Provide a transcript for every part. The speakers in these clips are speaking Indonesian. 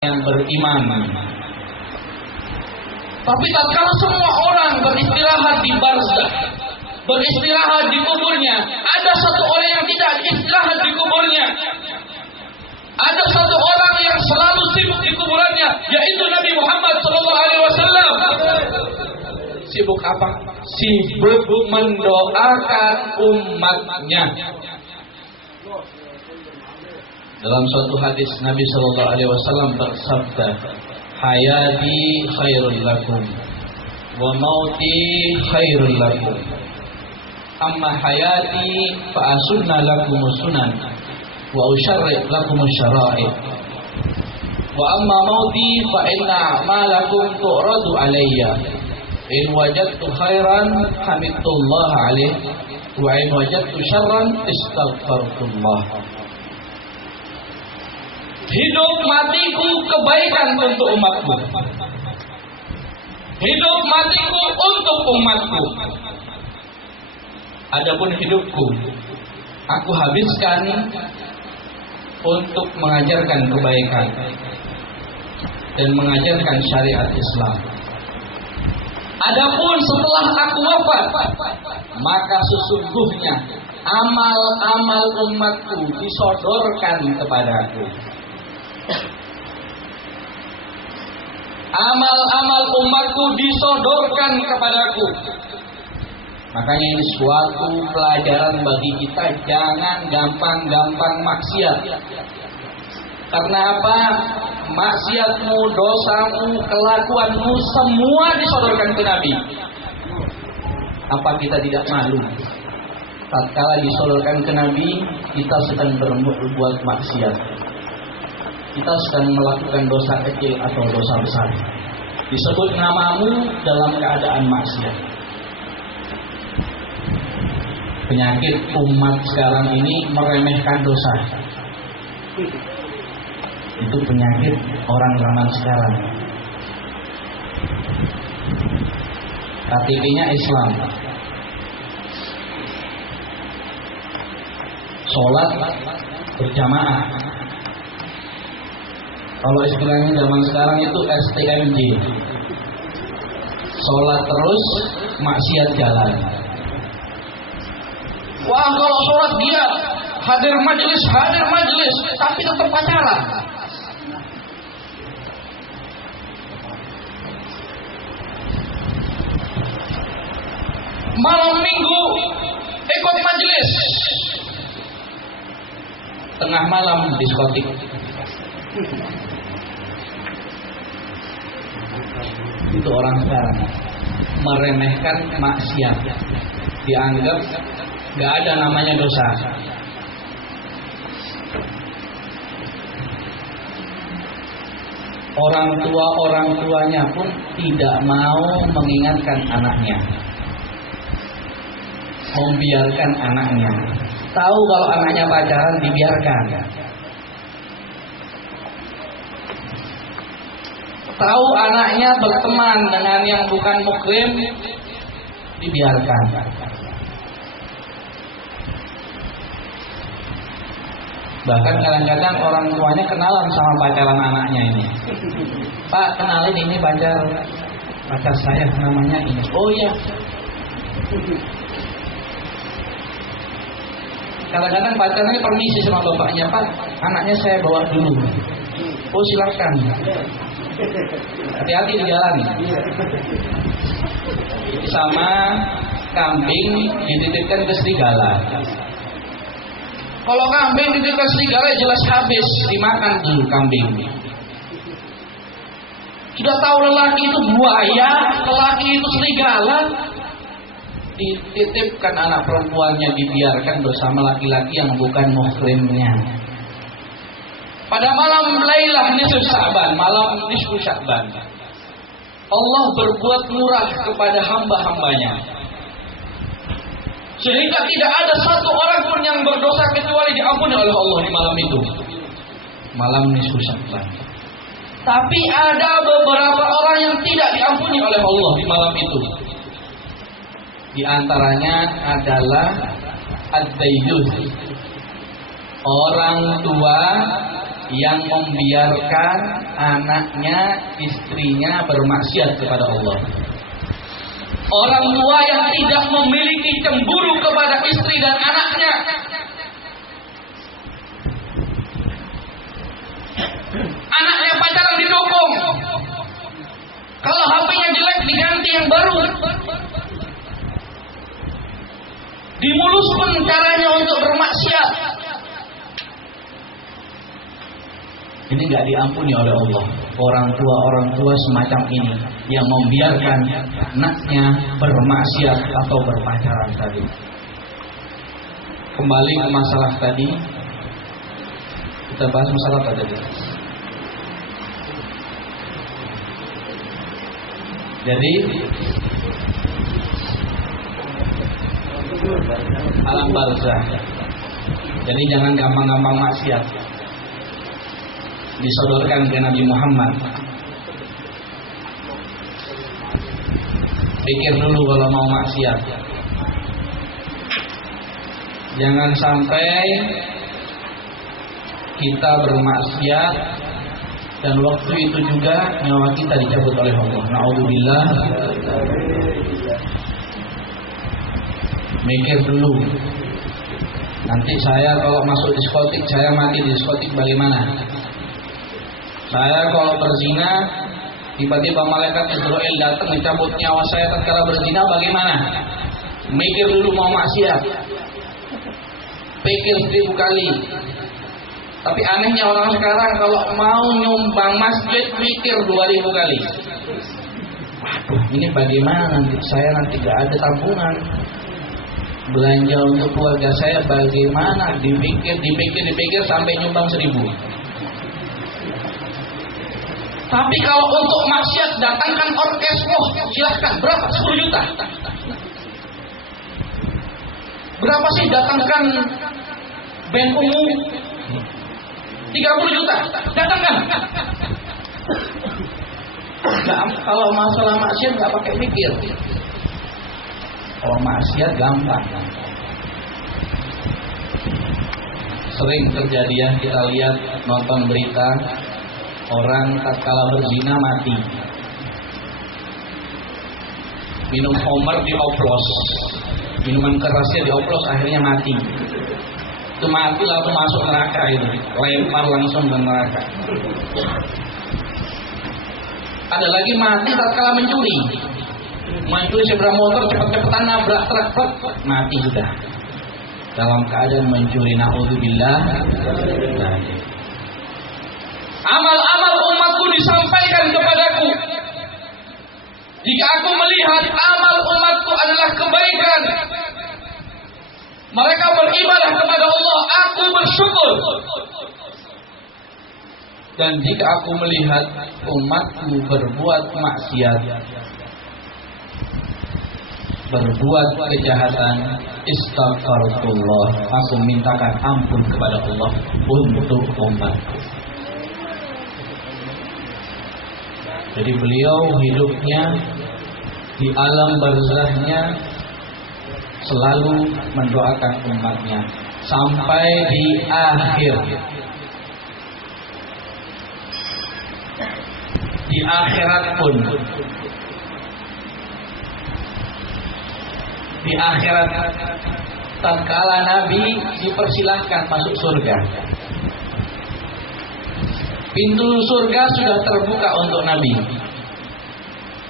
yang beriman. Tapi tatkala semua orang beristirahat di barzah, beristirahat di kuburnya, ada satu orang yang tidak istirahat di kuburnya. Ada satu orang yang selalu sibuk di kuburannya, yaitu Nabi Muhammad SAW. Sibuk apa? Sibuk mendoakan umatnya. Dalam suatu hadis Nabi SAW bersabda, hayati khairul lakum wa mauti khairul lakum. Amma hayati fa asunna lakum sunan wa usyarri lakum syara'i. Wa amma mauti fa inna a'malakum tu'radu alayya. In wajadtu khairan hamidullah alaih wa in wajadtu syarran istaghfartullah. Hidup matiku kebaikan untuk umatku. Hidup matiku untuk umatku. Adapun hidupku, aku habiskan untuk mengajarkan kebaikan dan mengajarkan syariat Islam. Adapun setelah aku wafat, maka sesungguhnya amal-amal umatku disodorkan kepadaku. Amal-amal umatku disodorkan kepadaku. Makanya ini suatu pelajaran bagi kita, jangan gampang-gampang maksiat. Karena apa? Maksiatmu, dosamu, kelakuanmu semua disodorkan ke Nabi. Apa kita tidak malu? Tatkala disodorkan ke Nabi, kita sedang berbuat maksiat. Kita sedang melakukan dosa kecil atau dosa besar. Disebut namamu dalam keadaan maksiat. Penyakit umat sekarang ini meremehkan dosa. Itu penyakit orang zaman sekarang. KTP-nya Islam. Sholat berjamaah. Kalau istilahnya zaman sekarang itu STMJ. Sholat terus, maksiat jalan. Wah, kalau sholat dia hadir majelis, tapi tetap pacaran. Malam minggu ikut majelis, tengah malam diskotik. Itu orang sekarang meremehkan maksiat, dianggap gak ada namanya dosa. Orang tuanya pun tidak mau mengingatkan anaknya, membiarkan anaknya. Tahu kalau anaknya pacaran dibiarkan. Tahu anaknya berteman dengan yang bukan mukrim, dibiarkan. Bahkan kadang-kadang orang tuanya kenalan sama pacaran anaknya ini. Pak, kenalin ini pacar saya namanya ini. Oh iya. Kadang-kadang pacarnya permisi sama bapaknya, Pak, anaknya saya bawa dulu. Oh silakan. Hati-hati di jalan. Sama kambing dititipkan ke serigala. Kalau kambing dititipkan ke serigala jelas habis dimakan dulu kambing. Sudah tahu lelaki itu buaya, lelaki itu serigala, dititipkan anak perempuannya, dibiarkan bersama laki-laki yang bukan muhrimnya. Pada malam Lailah nisfu Sya'ban, malam nisfu Sya'ban, Allah berbuat murah kepada hamba-hambanya, sehingga tidak ada satu orang pun yang berdosa kecuali diampuni oleh Allah di malam itu, malam nisfu Sya'ban. Tapi ada beberapa orang yang tidak diampuni oleh Allah di malam itu. Di antaranya adalah ad-dayyuth, orang tua yang membiarkan anaknya, istrinya bermaksiat kepada Allah. Orang tua yang tidak memiliki cemburu kepada istri dan anaknya. Anaknya pacaran didukung. Kalau HP-nya jelek diganti yang baru. Dimuluskan caranya untuk bermaksiat. Ini nggak diampuni oleh Allah. Orang tua semacam ini yang membiarkan anaknya bermaksiat atau berpacaran tadi. Kembali ke masalah tadi. Kita bahas masalah apa tadi? Jadi alam barzah. Jadi jangan gampang-gampang maksiat. Disodorkan ke Nabi Muhammad. Pikir dulu kalau mau maksiat. Jangan sampai kita bermaksiat dan waktu itu juga nyawa kita dicabut oleh Allah. Na'udzubillah. Mikir dulu. Nanti saya kalau masuk diskotik, saya mati di diskotik bagaimana? Saya kalau berzina, tiba-tiba malaikat Israel datang mencabut nyawa saya tatkala berzina, bagaimana? Mikir dulu mau maksiat. Pikir 1000 kali. Tapi anehnya orang sekarang kalau mau nyumbang masjid mikir 2000 kali. Waduh, ini bagaimana nanti saya nanti gak ada tabungan. Belanja untuk keluarga saya bagaimana? Dipikir sampai nyumbang 1000. Tapi kalau untuk maksiat datangkan orkes, silahkan. Berapa? 10 juta. Berapa sih datangkan band umum? 30 juta. Datangkan. Kalau masalah maksiat nggak pakai mikir. Kalau maksiat gampang. Sering terjadi ya, kita lihat nonton berita. Orang tatkala berzina mati. Minum homer dioplos. Minuman kerasnya dioplos akhirnya mati. Itu mati lalu masuk neraka itu. Lempar langsung ke neraka. Ada lagi mati tatkala mencuri. Mencuri sepeda motor cepet-cepetan nabrak truk, mati sudah. Dalam keadaan mencuri, naudzubillah. Amal-amal umatku disampaikan kepadaku. Jika aku melihat amal umatku adalah kebaikan, mereka beribadah kepada Allah, aku bersyukur. Dan jika aku melihat umatku berbuat maksiat, berbuat kejahatan, istaghfirullah, aku mintakan ampun kepada Allah untuk umatku. Jadi beliau hidupnya di alam barzahnya selalu mendoakan umatnya sampai di akhir. Di akhirat pun, di akhirat tatkala Nabi dipersilahkan masuk surga, pintu surga sudah terbuka untuk Nabi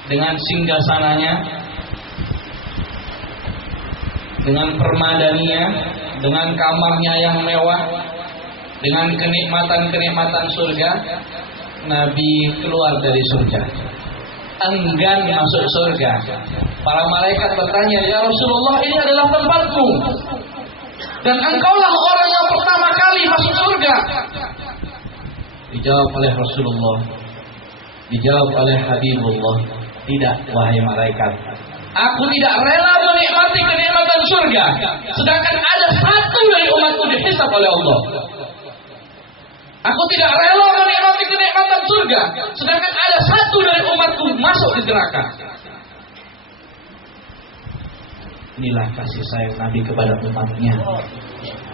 dengan singgasananya, dengan permadaninya, dengan kamarnya yang mewah, dengan kenikmatan-kenikmatan surga. Nabi keluar dari surga, enggan masuk surga. Para malaikat bertanya, ya Rasulullah, ini adalah tempatmu dan engkaulah orang yang pertama kali masuk surga. Dijawab oleh Rasulullah, dijawab oleh Habibullah, tidak wahai malaikat, aku tidak rela menikmati kenikmatan surga sedangkan ada satu dari umatku dihisab oleh Allah. Aku tidak rela menikmati kenikmatan surga sedangkan ada satu dari umatku masuk di neraka. Inilah kasih sayang Nabi kepada umatnya,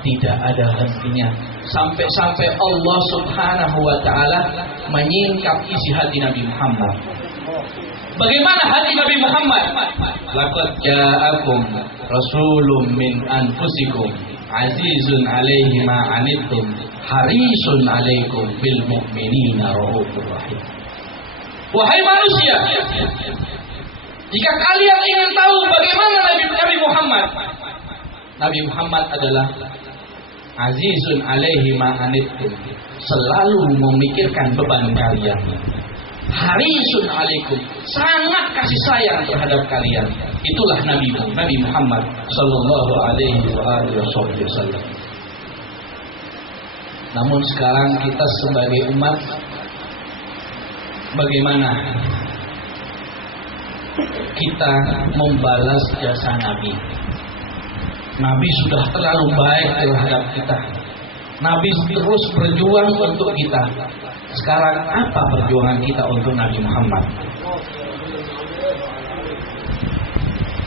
tidak ada hentinya. Sampai-sampai Allah Subhanahu wa ta'ala menyingkap isi hati Nabi Muhammad. Bagaimana hati Nabi Muhammad? Laqad ja'akum rasulun min anfusikum azizun alaihi ma anittum harisun alaikum bil mu'minina raufur rahim. Wahai manusia, jika kalian ingin tahu bagaimana Nabi Muhammad, Nabi Muhammad adalah azizun alaihi ma anittum, selalu memikirkan beban kalian. Harisun alaikum, sangat kasih sayang terhadap kalian. Itulah Nabi Muhammad sallallahu alaihi wasallam. Namun sekarang kita sebagai umat, bagaimana kita membalas jasa Nabi? Nabi sudah terlalu baik terhadap kita. Nabi terus berjuang untuk kita. Sekarang apa perjuangan kita untuk Nabi Muhammad?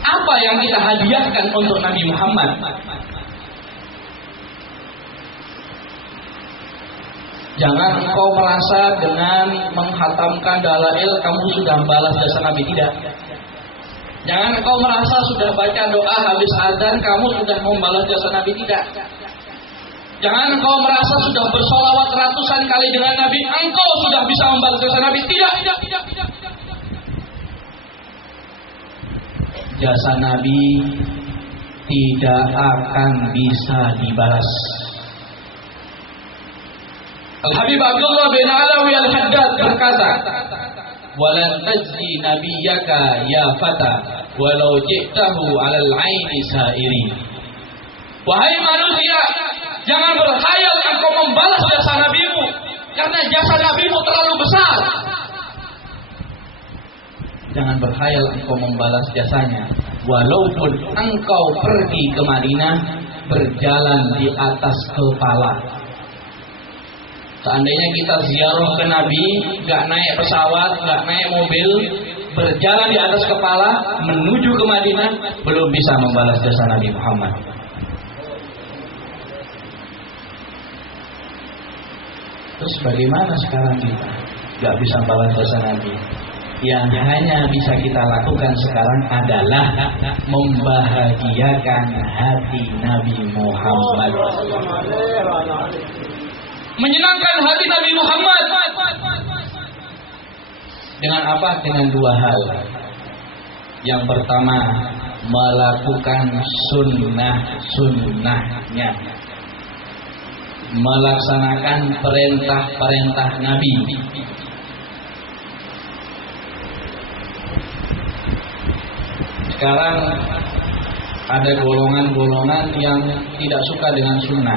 Apa yang kita hadiahkan untuk Nabi Muhammad? Jangan engkau merasa dengan menghatamkan dalail kamu sudah membalas jasa Nabi, tidak. Jangan engkau merasa sudah baca doa habis azan kamu sudah membalas jasa Nabi, tidak. Jangan engkau merasa sudah bersolawat ratusan kali dengan Nabi, engkau sudah bisa membalas jasa Nabi. Tidak. Jasa Nabi tidak akan bisa dibalas. Al-Habib Abdullah bin Alawi Al-Haddad berkata, "Walan tajzi nabiyyaka ya fata, walau ji'tahu 'alal 'aini sa'iri." Wahai manusia, jangan berkhayal engkau membalas jasa nabimu, karena jasa nabimu terlalu besar. Jangan berkhayal engkau membalas jasanya, walaupun engkau pergi ke Madinah berjalan di atas kepala. Seandainya kita ziarah ke Nabi, gak naik pesawat, gak naik mobil, berjalan di atas kepala menuju ke Madinah, belum bisa membalas jasa Nabi Muhammad. Terus bagaimana sekarang kita gak bisa balas jasa Nabi? Yang hanya bisa kita lakukan sekarang adalah membahagiakan hati Nabi Muhammad, menyenangkan hati Nabi Muhammad. Dengan apa? Dengan dua hal. Yang pertama, melakukan sunnah-sunnahnya, melaksanakan perintah-perintah Nabi. Sekarang ada golongan-golongan yang tidak suka dengan sunnah.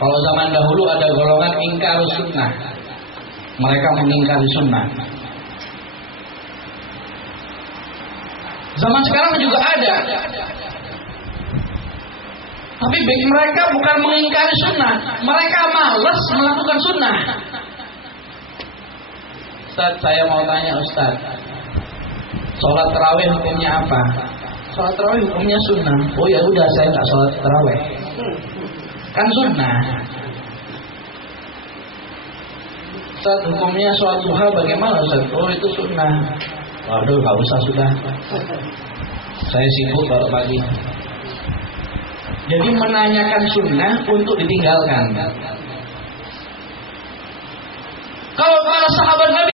Kalau zaman dahulu ada golongan ingkar sunnah, mereka mengingkari sunnah. Zaman sekarang juga ada, tapi bagi mereka bukan mengingkari sunnah, mereka malas melakukan sunnah. Ustaz, saya mau tanya Ustaz, sholat tarawih hukumnya apa? Sholat tarawih hukumnya sunnah. Oh ya udah, saya nggak sholat tarawih. Kan sunnah. Ustaz, hukumnya sholat duha bagaimana Ustaz? Oh itu sunnah. Waduh, gak usah sudah, saya sibuk kalau pagi. Jadi menanyakan sunnah untuk ditinggalkan. Kalau para sahabat Nabi